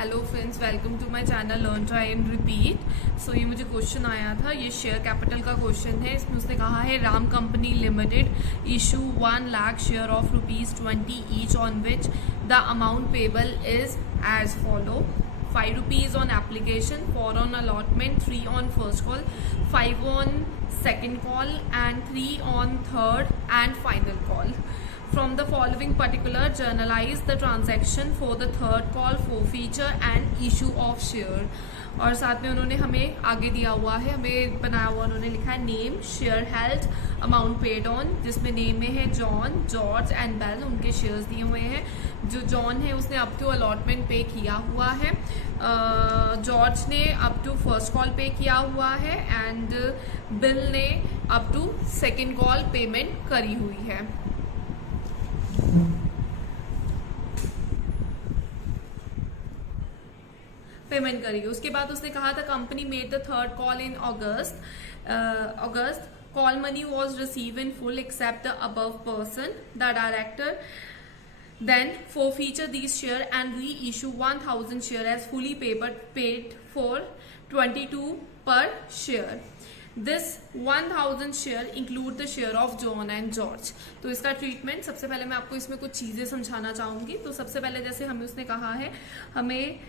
Hello friends, welcome to my channel learn try and repeat. So ये मुझे question आया था, ये शेयर कैपिटल का क्वेश्चन है। इसमें उसने कहा है Ram company limited issue 1 lakh share of ₹20 each on which the amount payable is as follows: ₹5 on application, 4 on allotment, 3 on first call, 5 on second call and 3 on third and final call. From the following particular, journalize the transaction for the third call, forfeiture and issue of share. और साथ में उन्होंने हमें आगे दिया हुआ है, हमें बनाया हुआ उन्होंने लिखा है name, share held, amount paid on, जिसमें नेम में है जॉन, जॉर्ज एंड बेल, उनके शेयर्स दिए हुए हैं। जो जॉन है उसने अप टू अलॉटमेंट पे किया हुआ है, जॉर्ज ने अप टू फर्स्ट कॉल पे किया हुआ है एंड बिल ने up to second call payment करी हुई है। पेमेंट करी। उसके बाद उसने कहा था company made the third call in August call money was receive in full except the above person the director then forfeiture these share and reissue 1000 share as fully paid for 22 per share. This 1000 share include the share of John and George. तो इसका treatment, सबसे पहले मैं आपको इसमें कुछ चीजें समझाना चाहूंगी। तो सबसे पहले जैसे हमें उसने कहा है, हमें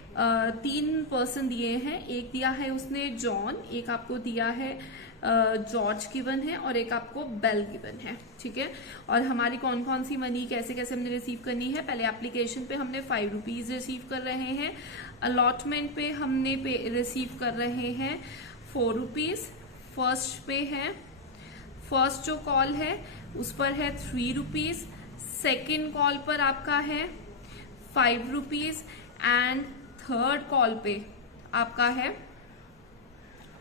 3 पर्सन दिए हैं। एक दिया है उसने जॉन, एक आपको दिया है जॉर्ज गिवन है और एक आपको बेल गिवन है, ठीक है। और हमारी कौन कौन सी मनी कैसे कैसे हमने रिसीव करनी है, पहले एप्लीकेशन पे हमने ₹5 रिसीव कर रहे हैं, अलॉटमेंट पे हमने रिसीव कर रहे हैं ₹4, फर्स्ट पे है, फर्स्ट जो कॉल है उस पर है ₹3, सेकेंड कॉल पर आपका है ₹5 एंड थर्ड कॉल पे आपका है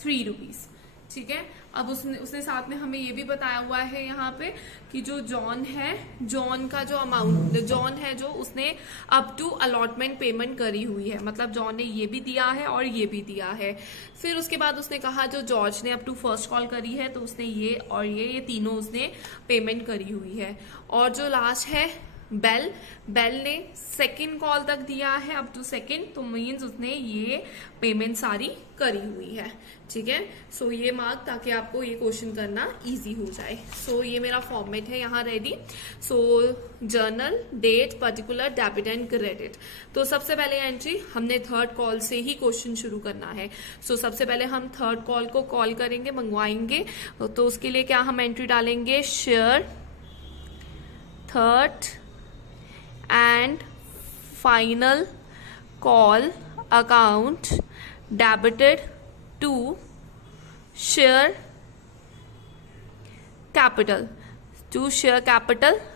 ₹3, ठीक है। अब उसने साथ में हमें ये भी बताया हुआ है यहाँ पे कि जो जॉन है, जॉन का जो अमाउंट, जॉन है जो उसने अप टू अलॉटमेंट पेमेंट करी हुई है, मतलब जॉन ने ये भी दिया है और ये भी दिया है। फिर उसके बाद उसने कहा जो जॉर्ज ने अप टू फर्स्ट कॉल करी है तो उसने ये और ये तीनों उसने पेमेंट करी हुई है। और जो लास्ट है बेल, बेल ने सेकेंड कॉल तक दिया है अप टू सेकेंड, तो मीन्स उसने ये पेमेंट सारी करी हुई है, ठीक है। सो ये मार्क ताकि आपको ये क्वेश्चन करना इजी हो जाए। सो ये मेरा फॉर्मेट है यहाँ ready. So journal, date, particular, debit and credit. तो सबसे पहले एंट्री हमने थर्ड कॉल से ही क्वेश्चन शुरू करना है। सो सबसे पहले हम थर्ड कॉल को कॉल करेंगे, मंगवाएंगे। तो उसके लिए क्या हम एंट्री डालेंगे, share third and final call account debited to share capital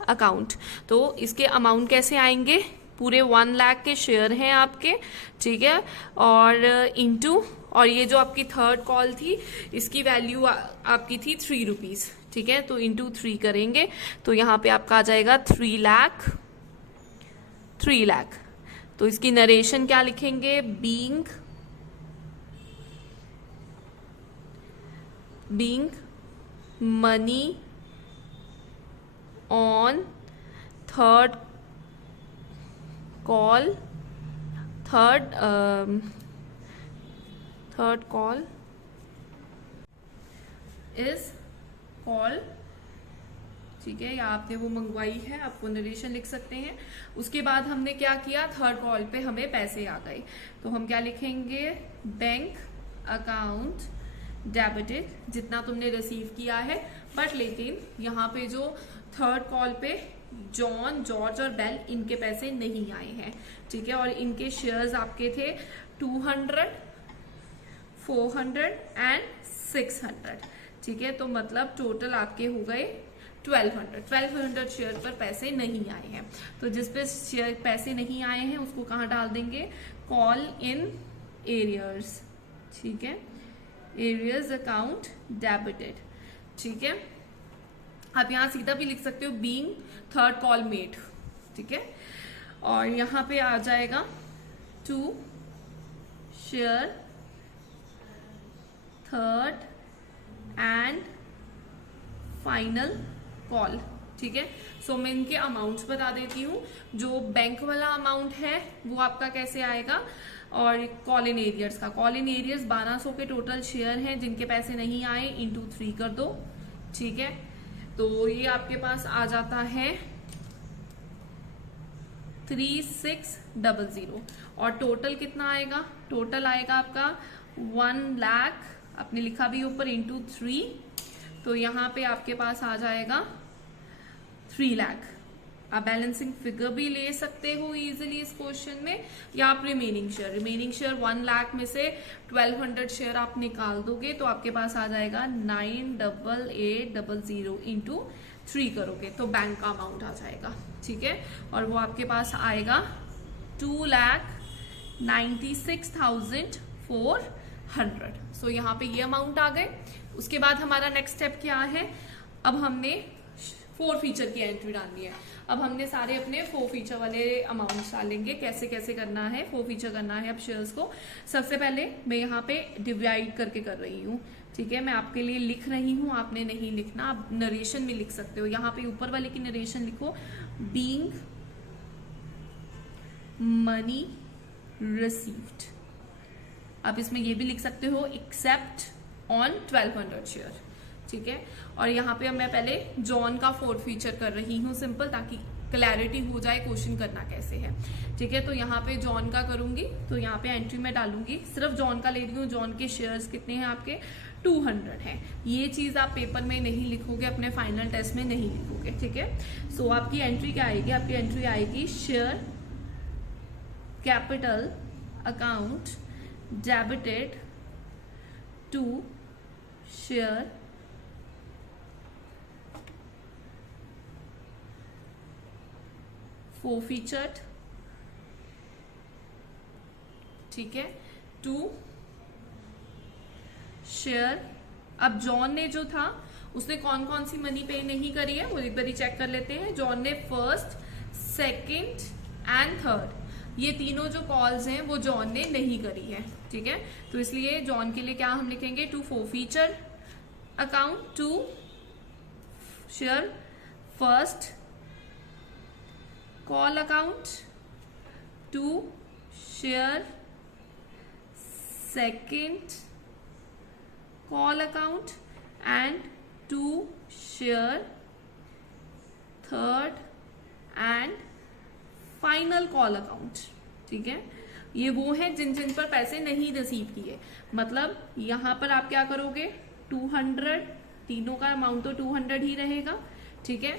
account। तो इसके अमाउंट कैसे आएंगे, पूरे 1 लाख के शेयर हैं आपके, ठीक है। और इनटू, और ये जो आपकी थर्ड कॉल थी इसकी वैल्यू आपकी थी ₹3, ठीक है। तो इनटू 3 करेंगे तो यहाँ पे आपका आ जाएगा 3 लाख। तो इसकी नरेशन क्या लिखेंगे, being money on third call is called, ठीक है। या आपने वो मंगवाई है, आप वो नरेशन लिख सकते हैं। उसके बाद हमने क्या किया, थर्ड कॉल पे हमें पैसे आ गए तो हम क्या लिखेंगे, बैंक अकाउंट डेबिटेड, जितना तुमने रिसीव किया है। बट लेकिन यहाँ पे जो थर्ड कॉल पे जॉन, जॉर्ज और बेल, इनके पैसे नहीं आए हैं, ठीक है। और इनके शेयर्स आपके थे 200, 400 एंड 600, ठीक है। तो मतलब टोटल आपके हो गए 1200 शेयर पर पैसे नहीं आए हैं। तो जिस पे शेयर पैसे नहीं आए हैं उसको कहाँ डाल देंगे, कॉल इन एरियर्स, ठीक है, एरियर्स अकाउंट डेबिटेड, ठीक है। आप यहाँ सीधा भी लिख सकते हो बीइंग थर्ड कॉल मेड, ठीक है। और यहाँ पे आ जाएगा to share third and final call, ठीक है। सो मैं इनके अमाउंट्स बता देती हूँ। जो बैंक वाला अमाउंट है वो आपका कैसे आएगा, और कॉल इन एरियर्स का, कॉल इन एरियर्स 1200 के टोटल शेयर हैं जिनके पैसे नहीं आए, इंटू 3 कर दो, ठीक है। तो ये आपके पास आ जाता है 3600, और टोटल कितना आएगा, टोटल आएगा आपका 1 लाख, आपने लिखा भी ऊपर, इंटू 3, तो यहाँ पे आपके पास आ जाएगा 3 लाख। आप बैलेंसिंग फिगर भी ले सकते हो इजीली इस क्वेश्चन में, या आप रिमेनिंग शेयर 1 लाख में से 1200 शेयर आप निकाल दोगे तो आपके पास आ जाएगा 9880 इंटू 3 करोगे तो बैंक का अमाउंट आ जाएगा, ठीक है। और वो आपके पास आएगा 2,96,400। सो यहाँ पे ये अमाउंट आ गए। उसके बाद हमारा नेक्स्ट स्टेप क्या है, अब हमने 4 फीचर की एंट्री डालनी है। अब हमने सारे अपने 4 फीचर वाले अमाउंट्स डालेंगे। कैसे कैसे करना है, 4 फीचर करना है अब शेयर्स को। सबसे पहले मैं यहाँ पे डिवाइड करके कर रही हूँ, ठीक है। मैं आपके लिए लिख रही हूँ, आपने नहीं लिखना, आप नरेशन में लिख सकते हो। यहाँ पे ऊपर वाले की नरेशन लिखो, बीइंग मनी रिसीव्ड। आप इसमें ये भी लिख सकते हो, एक्सेप्ट ऑन 1200 शेयर, ठीक है। और यहाँ पे मैं पहले जॉन का 4 फीचर कर रही हूँ सिंपल, ताकि क्लैरिटी हो जाए क्वेश्चन करना कैसे है, ठीक है। तो यहाँ पे जॉन का करूंगी, तो यहाँ पे एंट्री में डालूंगी, सिर्फ जॉन का ले रही हूँ। जॉन के शेयर्स कितने हैं आपके, 200 है। ये चीज आप पेपर में नहीं लिखोगे, अपने फाइनल टेस्ट में नहीं लिखोगे, ठीक है। सो आपकी एंट्री क्या आएगी, आपकी एंट्री आएगी share capital account debited to share forfeited, ठीक है, टू शेयर। अब जॉन ने जो था उसने कौन कौन सी मनी पे नहीं करी है वो एक बार चेक कर लेते हैं। जॉन ने फर्स्ट, सेकंड एंड थर्ड, ये तीनों जो कॉल्स हैं वो जॉन ने नहीं करी है, ठीक है। तो इसलिए जॉन के लिए क्या हम लिखेंगे, to forfeiture account, to share first call account, to share second call account and to share third and final call account, ठीक है। ये वो है जिन जिन पर पैसे नहीं रिसीव किए। मतलब यहां पर आप क्या करोगे, 200, तीनों का अमाउंट तो 200 ही रहेगा, ठीक है।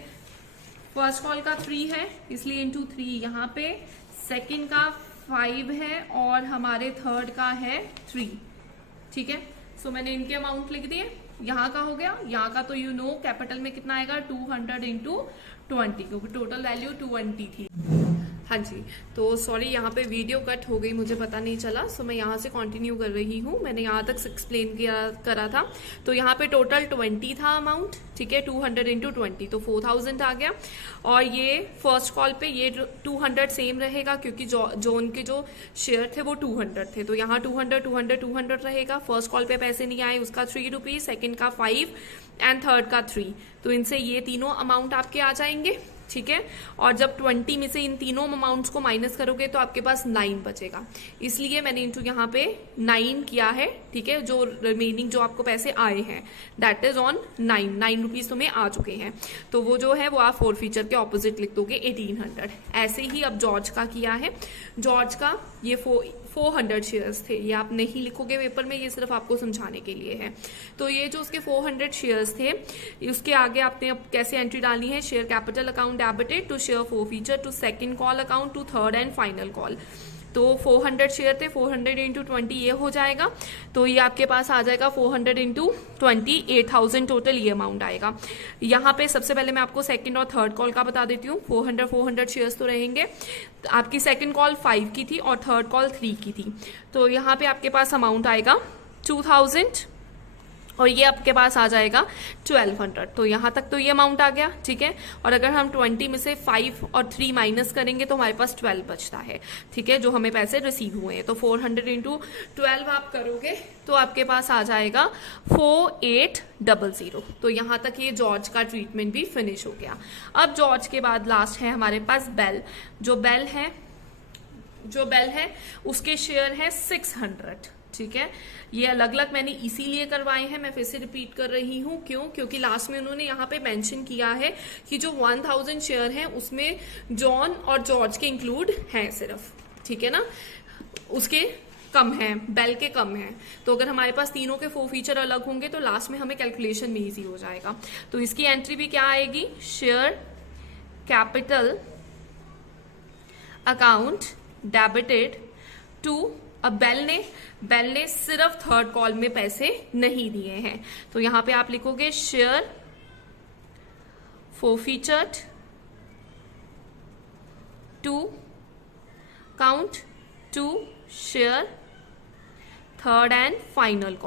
फर्स्ट कॉल का 3 है इसलिए इंटू 3 यहाँ पे, सेकंड का 5 है और हमारे थर्ड का है 3, ठीक है। सो मैंने इनके अमाउंट लिख दिए। यहाँ का हो गया, यहाँ का तो यू नो कैपिटल में कितना आएगा, 200 इंटू 20, क्योंकि टोटल वैल्यू 220 थी। हाँ जी, तो सॉरी यहाँ पे वीडियो कट हो गई, मुझे पता नहीं चला। सो मैं यहाँ से कंटिन्यू कर रही हूँ। मैंने यहाँ तक एक्सप्लेन करा था। तो यहाँ पे टोटल 20 था अमाउंट, ठीक है। 200 इंटू 20 तो 4000 आ गया। और ये फर्स्ट कॉल पे ये 200 सेम रहेगा, क्योंकि जॉन के जो शेयर थे वो 200 थे, तो यहाँ 200 रहेगा। फर्स्ट कॉल पे पैसे नहीं आए, उसका 3 रुपीज, सेकेंड का 5 एंड थर्ड का 3। तो इनसे ये तीनों अमाउंट आपके आ जाएंगे, ठीक है। और जब 20 में से इन तीनों अमाउंट्स को माइनस करोगे तो आपके पास 9 बचेगा, इसलिए मैंने इंटू यहाँ पे 9 किया है, ठीक है। जो रिमेनिंग जो आपको पैसे आए हैं दैट इज ऑन 9 रुपीज तुम्हें आ चुके हैं, तो वो जो है वो आप 4 फीचर के ऑपोजिट लिख दोगे 1800। ऐसे ही अब जॉर्ज का किया है। जॉर्ज का ये 400 शेयर्स थे, ये आप नहीं लिखोगे पेपर में, ये सिर्फ आपको समझाने के लिए है। तो ये जो उसके 400 शेयर्स थे, उसके आगे आपने अब कैसे एंट्री डालनी है, share capital account debited to share 4 forfeiture to second call account to third and final call. तो 400 शेयर थे, 400 इंटू 20 ये हो जाएगा। तो ये आपके पास आ जाएगा 400 इंटू 20, 8000 टोटल ये अमाउंट आएगा। यहाँ पे सबसे पहले मैं आपको सेकंड और थर्ड कॉल का बता देती हूँ। 400 शेयर्स तो रहेंगे। आपकी सेकंड कॉल 5 की थी और थर्ड कॉल 3 की थी। तो यहाँ पे आपके पास अमाउंट आएगा 2000 और ये आपके पास आ जाएगा 1200। तो यहाँ तक तो ये अमाउंट आ गया, ठीक है। और अगर हम 20 में से 5 और 3 माइनस करेंगे तो हमारे पास 12 बचता है, ठीक है, जो हमें पैसे रिसीव हुए हैं। तो 400 इंटू 12 आप करोगे तो आपके पास आ जाएगा 4800। तो यहाँ तक ये जॉर्ज का ट्रीटमेंट भी फिनिश हो गया। अब जॉर्ज के बाद लास्ट है हमारे पास बेल। जो बेल है उसके शेयर है 600, ठीक है। ये अलग अलग मैंने इसीलिए करवाए हैं, मैं फिर से रिपीट कर रही हूँ, क्यों? क्योंकि लास्ट में उन्होंने यहाँ पे मेंशन किया है कि जो 1000 शेयर हैं उसमें जॉन और जॉर्ज के इंक्लूड हैं सिर्फ, ठीक है ना, उसके कम है, बेल के कम है। तो अगर हमारे पास तीनों के फीचर अलग होंगे तो लास्ट में हमें कैलकुलेशन में इजी हो जाएगा। तो इसकी एंट्री भी क्या आएगी, share capital account debited to. अब बेल ने सिर्फ थर्ड कॉल में पैसे नहीं दिए हैं, तो यहां पे आप लिखोगे share forfeited to count to share third and final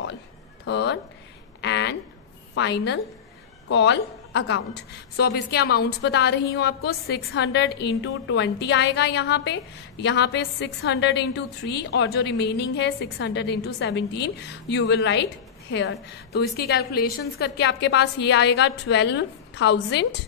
call account. So अब इसके अमाउंट्स बता रही हूं आपको। 600 इंटू 20 आएगा यहाँ पे 600 इंटू 3 और जो रिमेनिंग है 600 into 17 you will write here. तो इसकी कैलकुलेशंस करके आपके पास ये आएगा 12,000,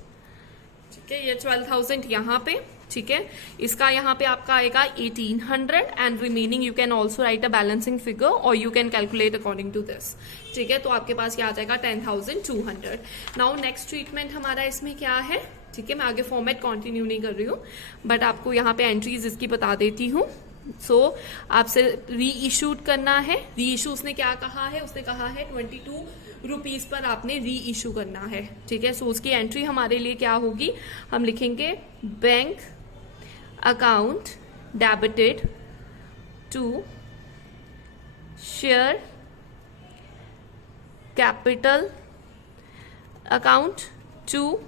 ठीक है, ये 12,000 यहाँ पे, ठीक है। इसका यहाँ पे आपका आएगा 1800 and remaining you can also write a balancing figure और you can calculate according to this, ठीक है। तो आपके पास ये आ जाएगा 10,200। नाउ नेक्स्ट ट्रीटमेंट हमारा इसमें क्या है, ठीक है, मैं आगे फॉर्मेट कंटिन्यू नहीं कर रही हूँ बट आपको यहाँ पे एंट्रीज इसकी बता देती हूँ। सो आपसे री इशूड करना है। री इशू उसने क्या कहा है, उसने कहा है 22 रुपीज पर आपने री इशू करना है, ठीक है। सो उसकी एंट्री हमारे लिए क्या होगी, हम लिखेंगे bank account debited to share capital account to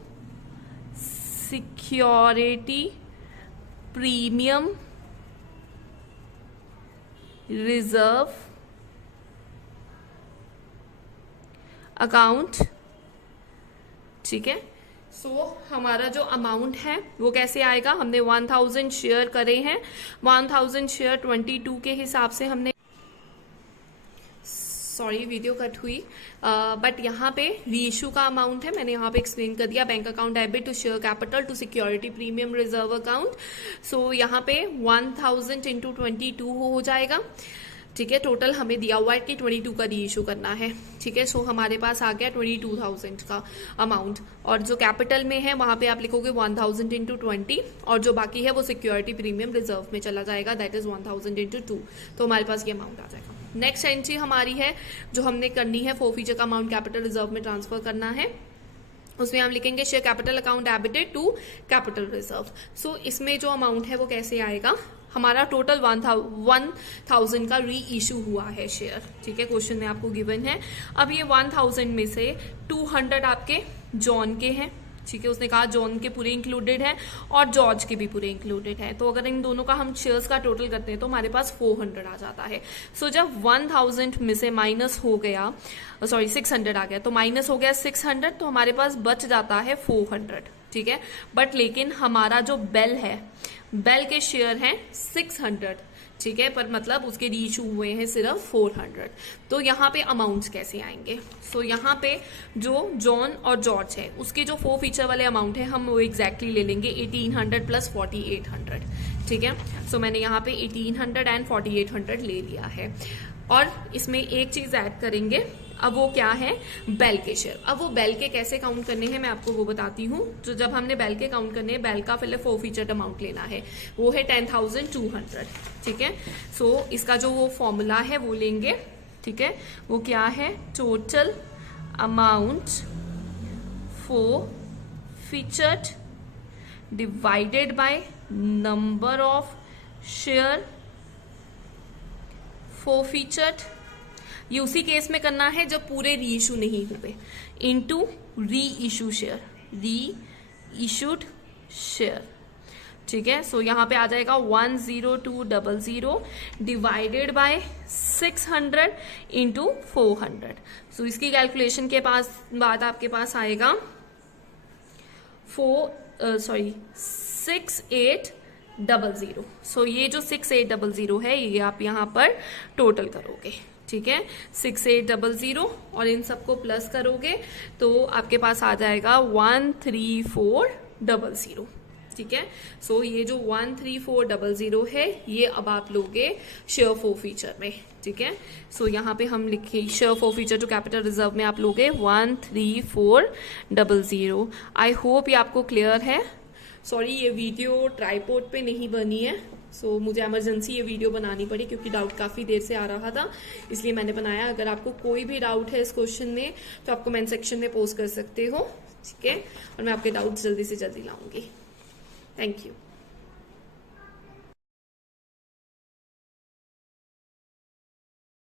security premium reserve account, ठीक है। सो हमारा जो अमाउंट है वो कैसे आएगा, हमने 1000 शेयर करे हैं, 1000 शेयर 22 के हिसाब से हमने, सॉरी वीडियो कट हुई, बट यहाँ पे री इशू का अमाउंट है, मैंने यहाँ पे एक्सप्लेन कर दिया, bank account debit to share capital to security premium reserve account. So यहाँ पे 1000 इंटू 22 हो जाएगा, ठीक है। टोटल हमें दिया हुआ है कि 22 का री इशू करना है, ठीक है। सो हमारे पास आ गया 22,000 का अमाउंट और जो कैपिटल में है वहां पे आप लिखोगे 1000 इंटू 20 और जो बाकी है वो सिक्योरिटी प्रीमियम रिजर्व में चला जाएगा, दैट इज 1000 इंटू 2। तो हमारे पास ये अमाउंट आ जाएगा। नेक्स्ट एंट्री हमारी है जो हमने करनी है, फोरफीचर का अमाउंट कैपिटल रिजर्व में ट्रांसफर करना है। उसमें हम लिखेंगे share capital account debited to capital reserve. So इसमें जो अमाउंट है वो कैसे आएगा, हमारा टोटल 1000 का री इशू हुआ है शेयर, ठीक है, क्वेश्चन में आपको गिवन है। अब ये 1000 में से 200 आपके जॉन के हैं, ठीक है, उसने कहा जॉन के पूरे इंक्लूडेड है और जॉर्ज के भी पूरे इंक्लूडेड है। तो अगर इन दोनों का हम शेयर्स का टोटल करते हैं तो हमारे पास 400 आ जाता है। सो जब 1000 में से माइनस हो गया, सॉरी 600 आ गया, तो माइनस हो गया 600, तो हमारे पास बच जाता है 400, ठीक है। बट लेकिन हमारा जो बेल है, बेल के शेयर हैं 600, ठीक है, पर मतलब उसके री इशू हुए हैं सिर्फ 400। तो यहाँ पे अमाउंट्स कैसे आएंगे, सो यहाँ पे जो जॉन और जॉर्ज है उसके जो फोरफीचर वाले अमाउंट है हम वो एग्जैक्टली ले लेंगे 1800 प्लस 4800, ठीक है। सो मैंने यहाँ पे 1800 एंड 4800 ले लिया है और इसमें एक चीज ऐड करेंगे। अब वो क्या है, बेल के शेयर। अब वो बेल के कैसे काउंट करने हैं मैं आपको वो बताती हूँ। तो जब हमने बेल के काउंट करने हैं, बेल का पहले फोरफीचर अमाउंट लेना है, वो है 10,200, ठीक है। सो इसका जो वो फॉर्मूला है वो लेंगे, ठीक है, वो क्या है, total amount forfeited divided by number of share forfeited, ये उसी केस में करना है जब पूरे री इशू नहीं हुए, इनटू री इशू शेयर, री इशूड शेयर। ठीक है। सो यहाँ पे आ जाएगा 10200 डिवाइडेड बाय 600 इंटू 400। सो इसकी कैलकुलेशन के बाद आपके पास आएगा 6800। सो ये जो 6800 है ये आप यहाँ पर टोटल करोगे, ठीक है। 6800 और इन सबको प्लस करोगे तो आपके पास आ जाएगा 13400, ठीक है। सो ये जो 13400 है ये अब आप लोगे शेयर फॉरफीचर में, ठीक है। सो यहाँ पे हम लिखे share forfeiture to capital reserve में आप लोगे 13400। आई होप ये आपको क्लियर है। सॉरी ये वीडियो ट्राइपॉड पे नहीं बनी है, सो मुझे इमरजेंसी ये वीडियो बनानी पड़ी क्योंकि डाउट काफ़ी देर से आ रहा था, इसलिए मैंने बनाया। अगर आपको कोई भी डाउट है इस क्वेश्चन में तो आप कमेंट सेक्शन में पोस्ट कर सकते हो, ठीक है। और मैं आपके डाउट्स जल्दी से जल्दी लाऊंगी। Thank you.